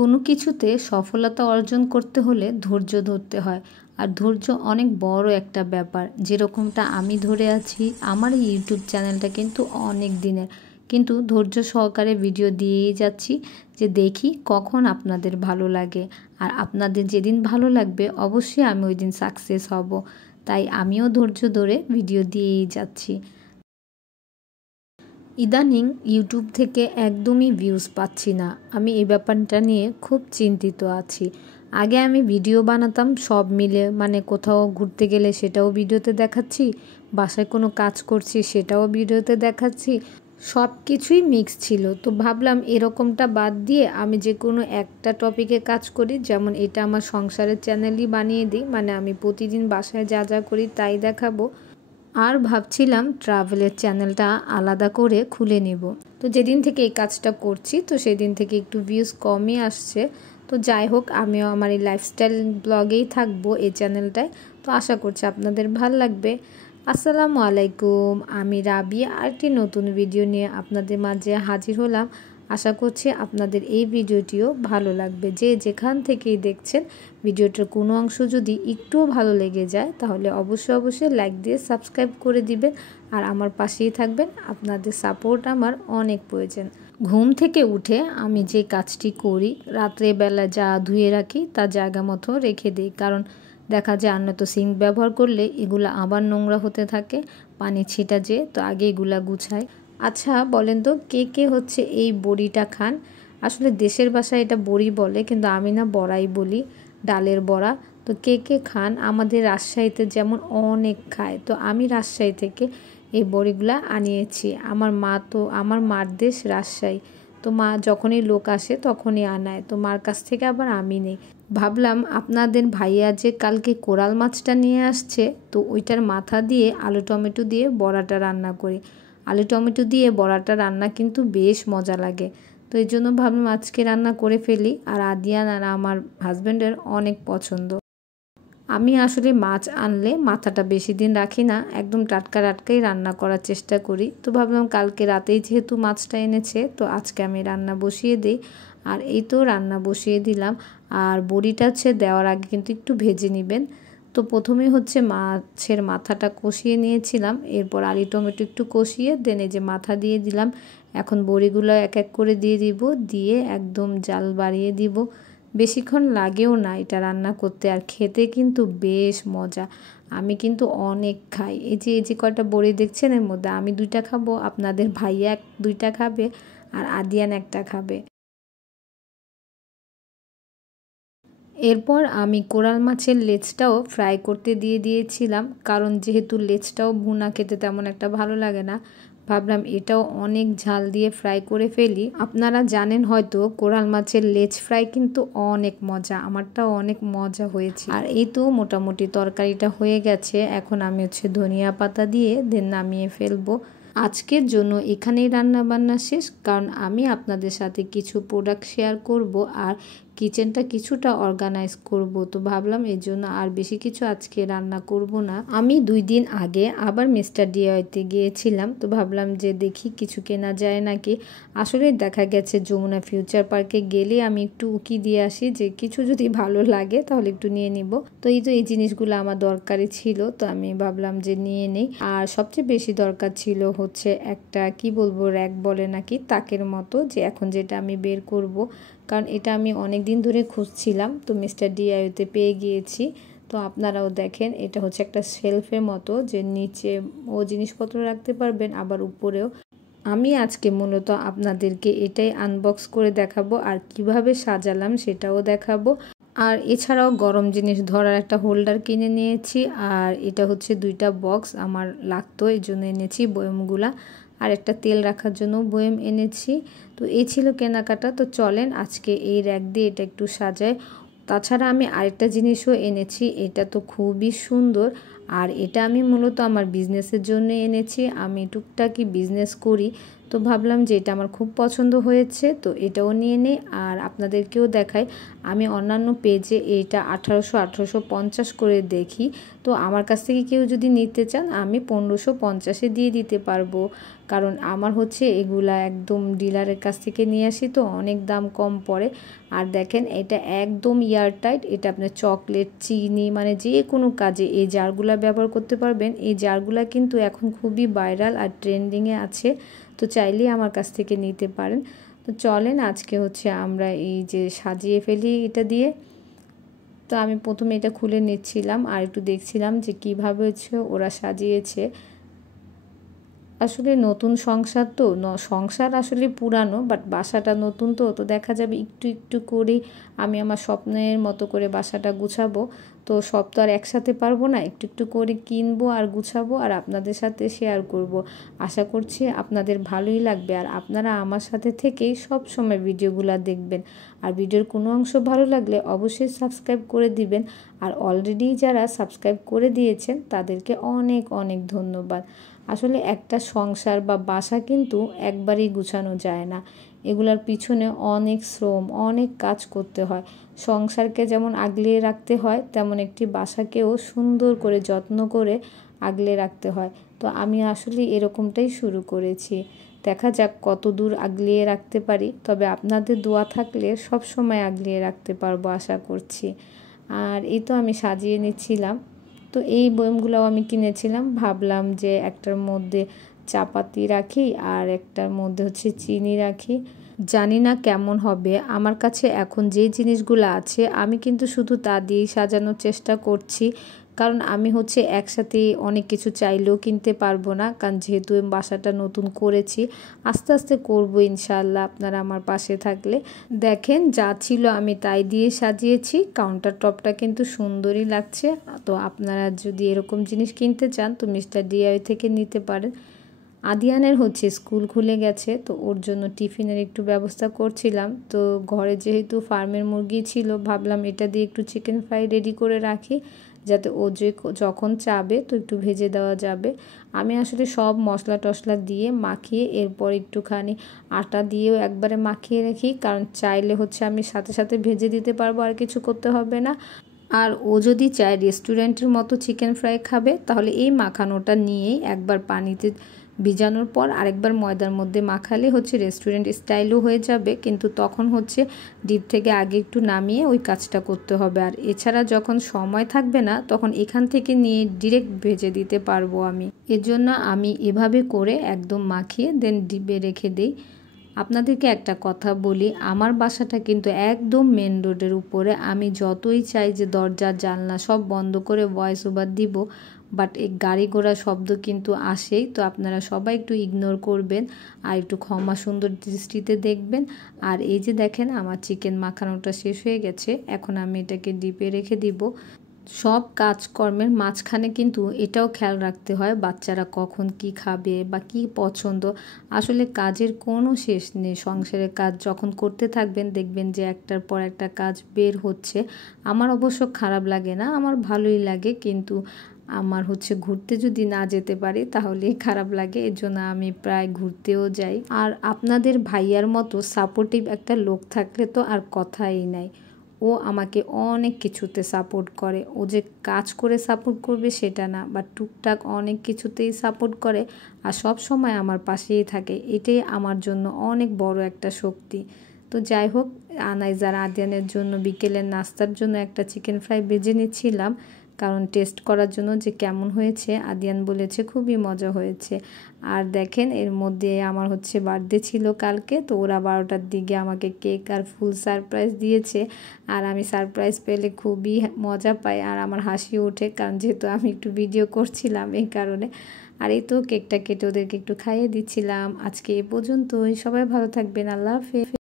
কোনো কিছুতে সফলতা অর্জন করতে হলে ধৈর্য ধরতে হয়। আর ধৈর্য অনেক বড় একটা ব্যাপার, যেরকমটা আমি ধরে আছি। আমার এই ইউটিউব চ্যানেলটা কিন্তু অনেক দিনের, কিন্তু ধৈর্য সহকারে ভিডিও দিয়েই যাচ্ছি, যে দেখি কখন আপনাদের ভালো লাগে। আর আপনাদের যেদিন ভালো লাগবে অবশ্যই আমি ওই দিন সাকসেস হব। তাই আমিও ধৈর্য ধরে ভিডিও দিয়েই যাচ্ছি। ইদানিং ইউটিউব থেকে একদমই ভিউজ পাচ্ছি না। আমি এই ব্যাপারটা নিয়ে খুব চিন্তিত আছি। আগে আমি ভিডিও বানাতাম সব মিলে, মানে কোথাও ঘুরতে গেলে সেটাও ভিডিওতে দেখাচ্ছি, বাসায় কোনো কাজ করছি সেটাও ভিডিওতে দেখাচ্ছি, সব কিছুই মিক্স ছিল। তো ভাবলাম এরকমটা বাদ দিয়ে আমি যে কোনো একটা টপিকে কাজ করি, যেমন এটা আমার সংসারের চ্যানেলই বানিয়ে দিই, মানে আমি প্রতিদিন বাসায় যা যা করি তাই দেখাবো। আর ভাবছিলাম ট্রাভেলের চ্যানেলটা আলাদা করে খুলে নেব। তো যেদিন থেকে এই কাজটা করছি তো সেদিন থেকে একটু ভিউজ কমই আসছে। তো যাই হোক, আমিও আমার এই লাইফস্টাইল ব্লগেই থাকবো এই চ্যানেলটায়। তো আশা করছি আপনাদের ভাল লাগবে। আসসালামু আলাইকুম, আমি রাবি আরেকটি নতুন ভিডিও নিয়ে আপনাদের মাঝে হাজির হলাম। আশা করছি আপনাদের এই ভিডিওটিও ভালো লাগবে। যে যেখান থেকেই দেখছেন, ভিডিওটার কোনো অংশ যদি একটুও ভালো লেগে যায় তাহলে অবশ্যই লাইক দিয়ে সাবস্ক্রাইব করে দিবেন আর আমার পাশেই থাকবেন। আপনাদের সাপোর্ট আমার অনেক প্রয়োজন। ঘুম থেকে উঠে আমি যে কাজটি করি, রাত্রেবেলা যা ধুয়ে রাখি তা জায়গা মতো রেখে দিই, কারণ দেখা যায় তো সিঙ্ক ব্যবহার করলে এগুলো আবার নোংরা হতে থাকে, পানি ছিটা যেয়ে, তো আগে এগুলা গুছাই। আচ্ছা বলেন তো, কে কে হচ্ছে এই বড়িটা খান? আসলে দেশের ভাষায় এটা বড়ি বলে, কিন্তু আমি না বড়াই বলি, ডালের বড়া। তো কে কে খান? আমাদের রাজশাহীতে যেমন অনেক খায়। তো আমি রাজশাহী থেকে এই বড়িগুলা আনিয়েছি। আমার মার দেশ রাজশাহী। তো মা যখনই লোক আসে তখনই আনায়, তো মার কাছ থেকে আবার আমি নেই। ভাবলাম আপনাদের ভাইয়া যে কালকে কোরাল মাছটা নিয়ে আসছে, তো ওইটার মাথা দিয়ে আলু টমেটো দিয়ে বড়াটা রান্না করি। আলু টমেটো দিয়ে বড়াটা রান্না কিন্তু বেশ মজা লাগে। তো এই জন্য ভাবলাম আজকে রান্না করে ফেলি। আর আদিয়ান আর আমার হাজব্যান্ডের অনেক পছন্দ। আমি আসলে মাছ আনলে মাথাটা বেশি দিন রাখি না, একদম টাটকাই রান্না করার চেষ্টা করি। তো ভাবলাম কালকে রাতেই যেহেতু মাছটা এনেছে, তো আজকে আমি রান্না বসিয়ে দিই। আর এই তো রান্না বসিয়ে দিলাম। আর বড়িটা দেওয়ার আগে কিন্তু একটু ভেজে নেবেন। তো প্রথমে মাছের মাথাটা কষিয়ে নিয়েছিলাম, এরপর আলু টমেটো একটু কষিয়ে দেন এই যে মাথা দিয়ে দিলাম। এখন বড়িগুলো এক এক করে দিয়ে দিব, দিয়ে একদম জাল বাড়িয়ে দিব। বেশিক্ষণ লাগেও না এটা রান্না করতে, আর খেতে কিন্তু বেশ মজা। আমি কিন্তু অনেক খাই। এই যে কয়টা বড়ি দেখছেন, এর মধ্যে আমি 2টা খাবো, আপনাদের ভাইয়া 2টা খাবে, আর আদিয়ান 1টা খাবে। এরপর আমি কোরাল মাছের লেজটাও ফ্রাই করতে দিয়ে দিয়েছিলাম, কারণ যেহেতু লেজটাও ভুনা খেতে তেমন একটা ভালো লাগে না, ভাবলাম এটাও অনেক ঝাল দিয়ে ফ্রাই করে ফেলি। আপনারা জানেন হয়তো কোরাল মাছের লেজ ফ্রাই কিন্তু অনেক মজা, আমারটাও অনেক মজা হয়েছে। আর এই তো মোটামুটি তরকারিটা হয়ে গেছে, এখন আমি ধনিয়া পাতা দিয়ে দেন নামিয়ে ফেলবো। আজকের জন্য এখানেই রান্না বান্না শেষ, কারণ আমি আপনাদের সাথে কিছু প্রোডাক্ট শেয়ার করব আর কিচেনটা কিছুটা অর্গানাইজ করব। তো ভাবলাম এর জন্য আর বেশি কিছু আজকে রান্না করব না। আমি 2 দিন আগে আবার মিস্টার ডিআইতে গিয়েছিলাম, তো ভাবলাম যে দেখি কিছু কেনা যায় নাকি। আসলে দেখা গেছে যমুনা ফিউচার পার্কে গেলে আমি একটু উকি দিয়ে আসি, যে কিছু যদি ভালো লাগে তাহলে একটু নিয়ে নিব। তো এই জিনিসগুলো আমার দরকারি ছিল, তো আমি ভাবলাম যে নিয়ে নেই। আর সবচেয়ে বেশি দরকার ছিল একটা কি বলবো, র্যাক বলে নাকি, তাকের মতো, যে এখন যেটা আমি বের করব, কারণ এটা আমি অনেক দিন ধরে খুঁজছিলাম। তো মিস্টার ডিআইতে পেয়ে গিয়েছি। তো আপনারাও দেখেন, এটা একটা শেলফের মতো, যে নিচে ও জিনিসপত্র রাখতে পারবেন, আবার উপরেও। আমি আজকে মূলত আপনাদেরকে এটাই আনবক্স করে দেখাবো, আর কিভাবে সাজালাম সেটাও দেখাবো। আর এছাড়াও গরম জিনিস ধরার একটা হোল্ডার কিনে নিয়েছি। আর এটা 2টা বক্স আমার লাগতো, এই জন্য এনেছি বয়মগুলা। আর একটা তেল রাখার জন্য বয়ম এনেছি। তো এই ছিল কেনাকাটা। তো চলেন আজকে এই র্যাক দিয়ে এটা একটু সাজাই। তাছাড়া আমি আরেকটা জিনিসও এনেছি, এটা তো খুবই সুন্দর। আর এটা আমি মূলত আমার বিজনেসের জন্য এনেছি, আমি টুকটাকি বিজনেস করি। তো ভাবলাম যে এটা আমার খুব পছন্দ হয়েছে, তো এটাও নিয়ে নিই আর আপনাদেরকেও দেখাই। আমি অন্যান্য পেজে এটা 1850 করে দেখি, তো আমার কাছ থেকে কেউ যদি নিতে চান আমি 1550-এ দিয়ে দিতে পারবো, কারণ আমার হচ্ছে এগুলা একদম ডিলারের কাছ থেকে নিয়ে আসি, তো অনেক দাম কম পড়ে। আর দেখেন এটা একদম এয়ারটাইট, এটা আপনার চকলেট, চিনি মানে যে কোনো কাজে এই জারগুলা ব্যবহার করতে পারবেন। এই জারগুলা কিন্তু এখন খুবই ভাইরাল আর ট্রেন্ডিংয়ে আছে, তো চাইলেই আমার কাছ থেকে নিতে পারেন। তো চলেন আজকে হচ্ছে আমরা এই যে সাজিয়ে ফেলি এটা দিয়ে। তো আমি প্রথমে এটা খুলে নিচ্ছিলাম আর একটু দেখছিলাম যে কীভাবে হচ্ছে ওরা সাজিয়েছে। আসলে নতুন সংসার তো, সংসার আসলে পুরানো বাট বাসাটা নতুন, তো তো দেখা যাবে একটু একটু করেই আমি আমার স্বপ্নের মতো করে বাসাটা গুছাবো। তো সব তো আর একসাথে পারবো না, একটু একটু করে কিনবো আর গুছাবো আর আপনাদের সাথে শেয়ার করব। আশা করছি আপনাদের ভালোই লাগবে আর আপনারা আমার সাথে থেকেই সব সময় ভিডিওগুলো দেখবেন। আর ভিডিওর কোনো অংশ ভালো লাগলে অবশ্যই সাবস্ক্রাইব করে দিবেন। আর অলরেডি যারা সাবস্ক্রাইব করে দিয়েছেন তাদেরকে অনেক অনেক ধন্যবাদ। আসলে একটা সংসার বা বাসা কিন্তু একবারেই গুছানো যায় না, এগুলার পিছনে অনেক শ্রম, অনেক কাজ করতে হয়। সংসারকে যেমন আগলিয়ে রাখতে হয়, তেমন একটি বাসাকেও সুন্দর করে যত্ন করে আগলে রাখতে হয়। তো আমি আসলে এরকমটাই শুরু করেছি, দেখা যাক কত দূর আগলিয়ে রাখতে পারি, তবে আপনাদের দোয়া থাকলে সব সময় আগলিয়ে রাখতে পারবো আশা করছি। আর এই তো আমি সাজিয়ে নিচ্ছিলাম। তো এই বয়ামগুলোও আমি কিনেছিলাম, ভাবলাম যে একটার মধ্যে চাপাতি রাখি আর একটার মধ্যে হচ্ছে চিনি রাখি। জানি না কেমন হবে, আমার কাছে এখন যে জিনিসগুলো আছে আমি কিন্তু শুধু তা দিয়েই সাজানোর চেষ্টা করছি, কারণ আমি হচ্ছে একসাথে অনেক কিছু চাইলেও কিনতে পারবো না, কারণ যেহেতু বাসাটা নতুন করেছি, আস্তে আস্তে করবো ইনশাআল্লাহ আপনারা আমার পাশে থাকলে। দেখেন যা ছিল আমি তাই দিয়ে সাজিয়েছি, কাউন্টার টপটা কিন্তু সুন্দরই লাগছে। তো আপনারা যদি এরকম জিনিস কিনতে চান তো মিস্টার ডিআই থেকে নিতে পারেন। আদিয়ানের হচ্ছে স্কুল খুলে গেছে, তো ওর জন্য টিফিনের একটু ব্যবস্থা করছিলাম। তো ঘরে যেহেতু ফার্মের মুরগি ছিল, ভাবলাম এটা দিয়ে একটু চিকেন ফ্রাই রেডি করে রাখি, যাতে ও যে যখন চাবে তো একটু ভেজে দেওয়া যাবে। আমি আসলে সব মশলা টশলা দিয়ে মাখিয়ে এরপর একটুখানি আটা দিয়েও একবারে মাখিয়ে রাখি, কারণ চাইলে হচ্ছে আমি সাথে সাথে ভেজে দিতে পারবো, আর কিছু করতে হবে না। আর ও যদি চায় রেস্টুরেন্টের মতো চিকেন ফ্রাই খাবে, তাহলে এই মাখানোটা নিয়েই একবার পানিতে ভিজানোর পর আরেকবার ময়দার মধ্যে মাখালে হচ্ছে রেস্টুরেন্ট স্টাইলও হয়ে যাবে, কিন্তু তখন হচ্ছে ডিপ থেকে আগে একটু নামিয়ে ওই কাজটা করতে হবে। আর এছাড়া যখন সময় থাকবে না তখন এখান থেকে নিয়ে ডিরেক্ট ভেজে দিতে পারবো আমি, এজন্য আমি এভাবে করে একদম মাখিয়ে দেন ডিপে রেখে দিই। আপনাদেরকে একটা কথা বলি, আমার বাসাটা কিন্তু একদম মেন রোডের উপরে। আমি যতই চাই যে দরজা জানলা সব বন্ধ করে ভয়েস ওভার দিব, বাট এই গাড়ি ঘোড়া শব্দ কিন্তু আসেই, তো আপনারা সবাই একটু ইগনোর করবেন আর একটু ক্ষমা সুন্দর দৃষ্টিতে দেখবেন। আর এই যে দেখেন আমার চিকেন মাখানোটা শেষ হয়ে গেছে, এখন আমি এটাকে ডিপে রেখে দিব। সব কাজকর্মের মাঝখানে কিন্তু এটাও খেয়াল রাখতে হয় বাচ্চারা কখন কি খাবে বা কি পছন্দ। আসলে কাজের কোনো শেষ নেই, সংসারের কাজ যখন করতে থাকবেন দেখবেন যে একটার পর একটা কাজ বের হচ্ছে। আমার অবশ্য খারাপ লাগে না, আমার ভালোই লাগে, কিন্তু আমার হচ্ছে ঘুরতে যদি না যেতে পারি তাহলেই খারাপ লাগে, এর জন্য আমি প্রায় ঘুরতেও যাই। আর আপনাদের ভাইয়ার মতো সাপোর্টিভ একটা লোক থাকলে তো আর কথাই নাই। ও আমাকে অনেক কিছুতে সাপোর্ট করে, ও যে কাজ করে সাপোর্ট করবে সেটা না, বা টুকটাক অনেক কিছুতেই সাপোর্ট করে আর সব সময় আমার পাশেই থাকে, এটাই আমার জন্য অনেক বড় একটা শক্তি। তো যাই হোক, আনাইজার আদিয়ানের জন্য বিকেলের নাস্তার জন্য একটা চিকেন ফ্রাই ভেজে নিচ্ছিলাম, কারণ টেস্ট করার জন্য যে কেমন হয়েছে। আদিয়ান বলেছে খুবই মজা হয়েছে। আর দেখেন এর মধ্যে আমার হচ্ছে বার্থডে ছিল কালকে, তো ওরা 12টার দিকে আমাকে কেক আর ফুল সারপ্রাইজ দিয়েছে। আর আমি সারপ্রাইজ পেলে খুবই মজা পাই আর আমার হাসিও ওঠে, কারণ যেহেতু আমি একটু ভিডিও করছিলাম এই কারণে। আর এই তো কেকটা কেটে ওদেরকে একটু খাইয়ে দিচ্ছিলাম। আজকে এ পর্যন্তই, সবাই ভালো থাকবেন, আল্লাহ হাফেজ।